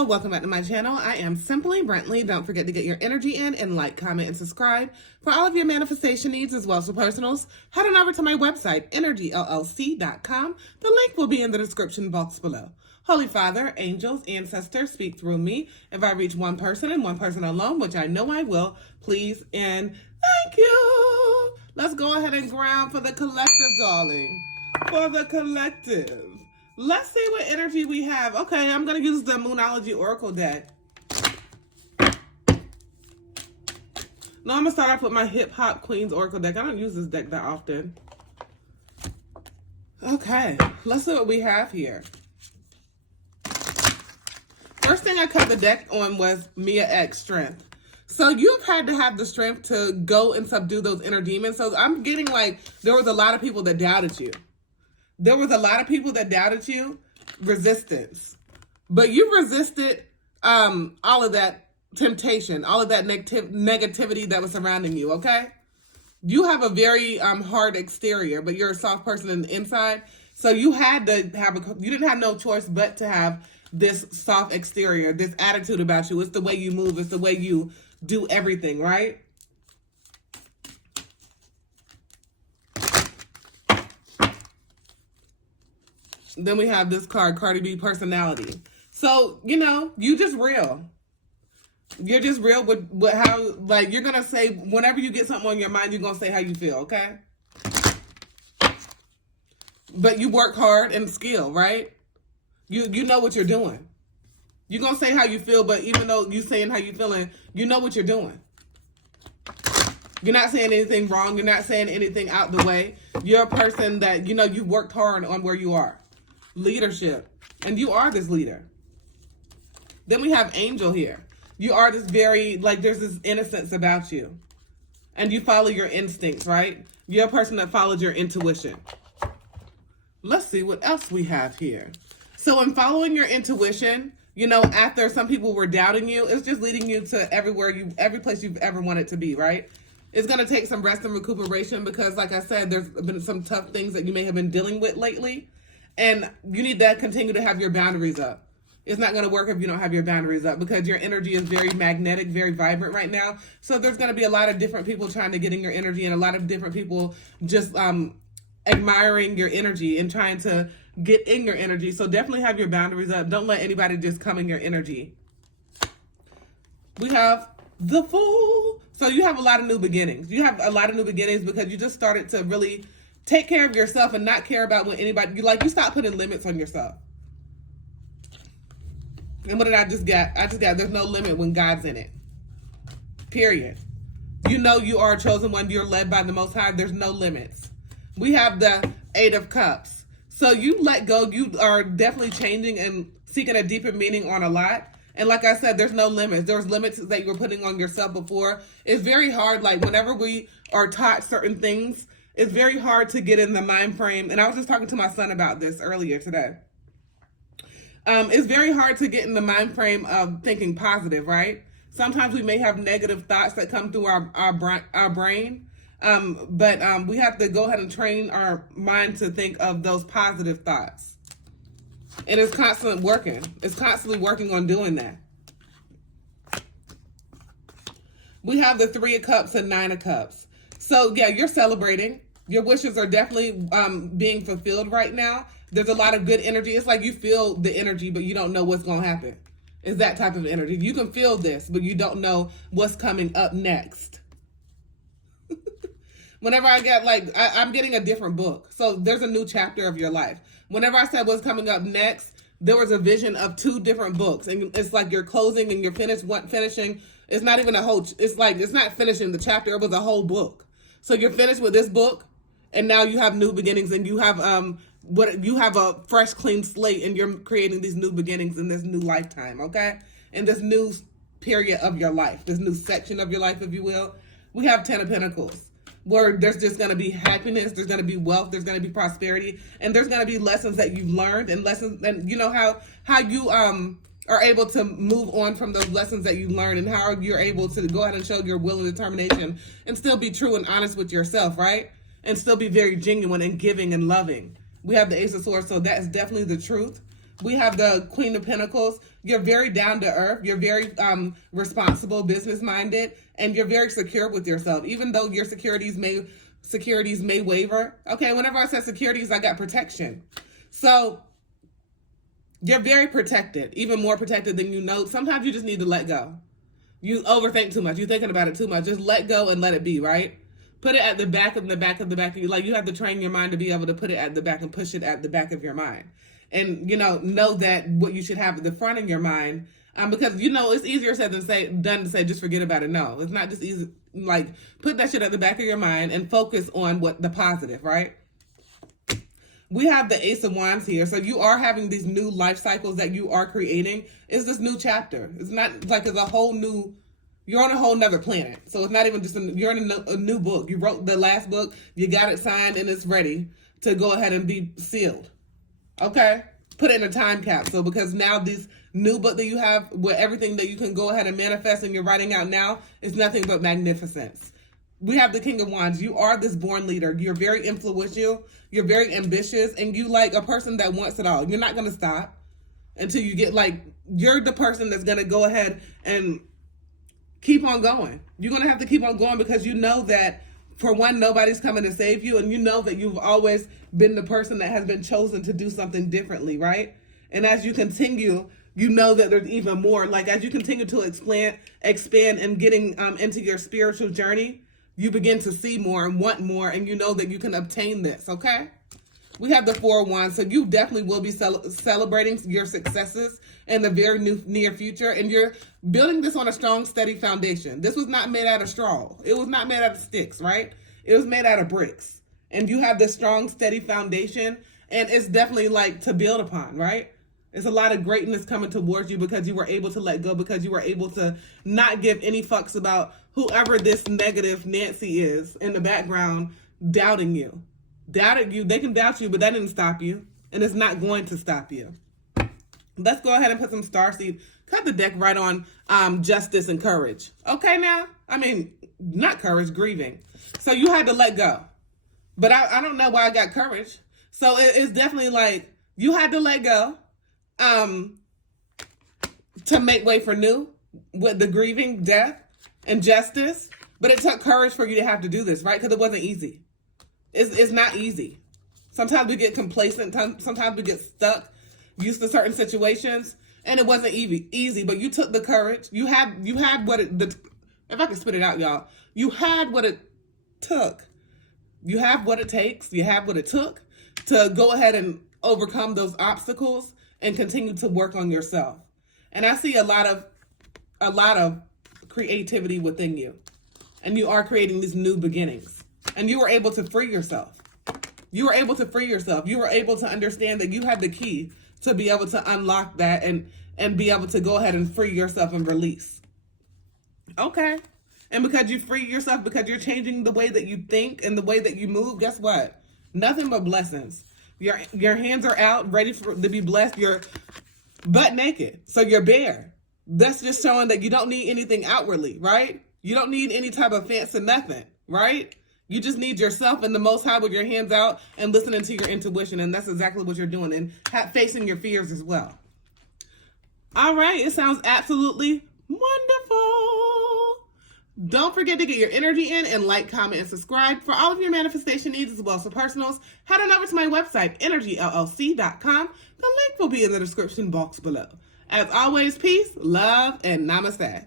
Hello, welcome back to my channel. I am Simply Brentley. Don't forget to get your energy in and like, comment, and subscribe. For all of your manifestation needs as well as for personals, head on over to my website, energyllc.com. The link will be in the description box below. Holy Father, angels, ancestors, speak through me. If I reach one person and one person alone, which I know I will, please and thank you. Let's go ahead and ground for the collective, darling. For the collective. Let's see what energy we have. Okay, I'm going to use the Moonology Oracle deck. No, I'm going to start off with my Hip Hop Queens Oracle deck. I don't use this deck that often. Okay, let's see what we have here. First thing I cut the deck on was Mia X Strength. So you've had to have the strength to go and subdue those inner demons. So I'm getting like there was a lot of people that doubted you. There was a lot of people that doubted you, resistance. But you resisted all of that temptation, all of that negativity that was surrounding you, okay? You have a very hard exterior, but you're a soft person in the inside. So you had to have you didn't have no choice but to have this soft exterior, this attitude about you. It's the way you move. It's the way you do everything, right? Then we have this card, Cardi B personality. So, you know, you just real. You're just real with how, like, you're going to say, whenever you get something on your mind, you're going to say how you feel, okay? But you work hard and skill, right? You know what you're doing. You're going to say how you feel, but even though you're saying how you're feeling, you know what you're doing. You're not saying anything wrong. You're not saying anything out the way. You're a person that, you know, you worked hard on where you are. Leadership. And you are this leader. Then we have Angel here. You are this very, like, there's this innocence about you. And you follow your instincts, right? You're a person that follows your intuition. Let's see what else we have here. So in following your intuition, you know, after some people were doubting you, it's just leading you to every place you've ever wanted to be, right? It's going to take some rest and recuperation because, like I said, there's been some tough things that you may have been dealing with lately. And you need to continue to have your boundaries up. It's not going to work if you don't have your boundaries up because your energy is very magnetic, very vibrant right now. So there's going to be a lot of different people trying to get in your energy and a lot of different people just admiring your energy and trying to get in your energy. So definitely have your boundaries up. Don't let anybody just come in your energy. We have the Fool. So you have a lot of new beginnings. You have a lot of new beginnings because you just started to really take care of yourself and not care about when anybody, you stop putting limits on yourself. And what did I just get? I just got, there's no limit when God's in it. Period. You know you are a chosen one. You're led by the Most High. There's no limits. We have the Eight of Cups. So you let go. You are definitely changing and seeking a deeper meaning on a lot. And like I said, there's no limits. There's limits that you were putting on yourself before. It's very hard. Like whenever we are taught certain things, it's very hard to get in the mind frame. And I was just talking to my son about this earlier today. It's very hard to get in the mind frame of thinking positive, right? Sometimes we may have negative thoughts that come through our brain. But we have to go ahead and train our mind to think of those positive thoughts. And it's constantly working. It's constantly working on doing that. We have the Three of Cups and Nine of Cups. So yeah, you're celebrating. Your wishes are definitely being fulfilled right now. There's a lot of good energy. It's like you feel the energy, but you don't know what's going to happen. It's that type of energy. You can feel this, but you don't know what's coming up next. Whenever I get I'm getting a different book. So there's a new chapter of your life. Whenever I said what's coming up next, there was a vision of two different books. And it's like you're closing and you're finishing. It's not even a whole, it's like, it's not finishing the chapter. It was a whole book. So you're finished with this book and now you have new beginnings and you have, you have a fresh, clean slate and you're creating these new beginnings in this new lifetime. Okay. In this new period of your life, this new section of your life, if you will. We have 10 of Pentacles. Where there's just going to be happiness, there's going to be wealth, there's going to be prosperity, and there's going to be lessons that you've learned and lessons, and you know how you are able to move on from those lessons that you learned and how you're able to go ahead and show your will and determination and still be true and honest with yourself, right? And still be very genuine and giving and loving. We have the Ace of Swords, so that is definitely the truth. We have the Queen of Pentacles. You're very down to earth. You're very responsible, business minded, and you're very secure with yourself. Even though your securities may waver. Okay, whenever I said securities, I got protection. So you're very protected, even more protected than you know. Sometimes you just need to let go. You overthink too much. You're thinking about it too much. Just let go and let it be, right? Put it at the back of the back of the back of you. Like, you have to train your mind to be able to put it at the back and push it at the back of your mind. And, know that what you should have at the front of your mind. Because, it's easier said than done to say, just forget about it. No, it's not just easy. Like, put that shit at the back of your mind and focus on what the positive, right? We have the Ace of Wands here. So you are having these new life cycles that you are creating. It's this new chapter. It's not like it's a whole new, you're on a whole nother planet. So it's not even just, you're in a new book. You wrote the last book, you got it signed, and it's ready to go ahead and be sealed. Okay? Put it in a time capsule, because now this new book that you have with everything that you can go ahead and manifest and you're writing out now is nothing but magnificence. We have the King of Wands. You are this born leader. You're very influential. You're very ambitious. And you like a person that wants it all. You're not going to stop until you get you're the person that's going to go ahead and keep on going. You're going to have to keep on going, because you know that, for one, nobody's coming to save you. And you know that you've always been the person that has been chosen to do something differently, right? And as you continue, you know that there's even more. Like, as you continue to expand and getting into your spiritual journey, you begin to see more and want more, and you know that you can obtain this, okay? We have the Four of Wands, so you definitely will be celebrating your successes in the very near future, and you're building this on a strong, steady foundation. This was not made out of straw. It was not made out of sticks, right? It was made out of bricks, and you have this strong, steady foundation, and it's definitely to build upon, right? It's a lot of greatness coming towards you because you were able to let go, because you were able to not give any fucks about whoever this negative Nancy is in the background doubting you. Doubted you. They can doubt you, but that didn't stop you. And it's not going to stop you. Let's go ahead and put some starseed. Cut the deck right on justice and courage. Okay now? Not courage, grieving. So you had to let go. But I don't know why I got courage. So it's definitely you had to let go. To make way for new, with the grieving, death, and justice. But it took courage for you to have to do this, right? Because it wasn't easy. It's not easy. Sometimes we get complacent. Sometimes we get stuck, used to certain situations, and it wasn't easy. But you took the courage. You had what if I can spit it out, y'all. You had what it took. You have what it takes. You have what it took to go ahead and overcome those obstacles and continue to work on yourself. And I see a lot of creativity within you. And you are creating these new beginnings. And you were able to free yourself. You were able to free yourself. You were able to understand that you had the key to be able to unlock that and be able to go ahead and free yourself and release. Okay. And because you free yourself, because you're changing the way that you think and the way that you move, guess what? Nothing but blessings. Your hands are out, ready to be blessed. You're butt naked, so you're bare. That's just showing that you don't need anything outwardly, right? You don't need any type of fancy nothing, right? You just need yourself and the Most High with your hands out and listening to your intuition, and that's exactly what you're doing, and facing your fears as well. All right, it sounds absolutely wonderful. Don't forget to get your energy in and like, comment, and subscribe for all of your manifestation needs as well as for personals. Head on over to my website, energyllc.com. The link will be in the description box below. As always, peace, love, and namaste.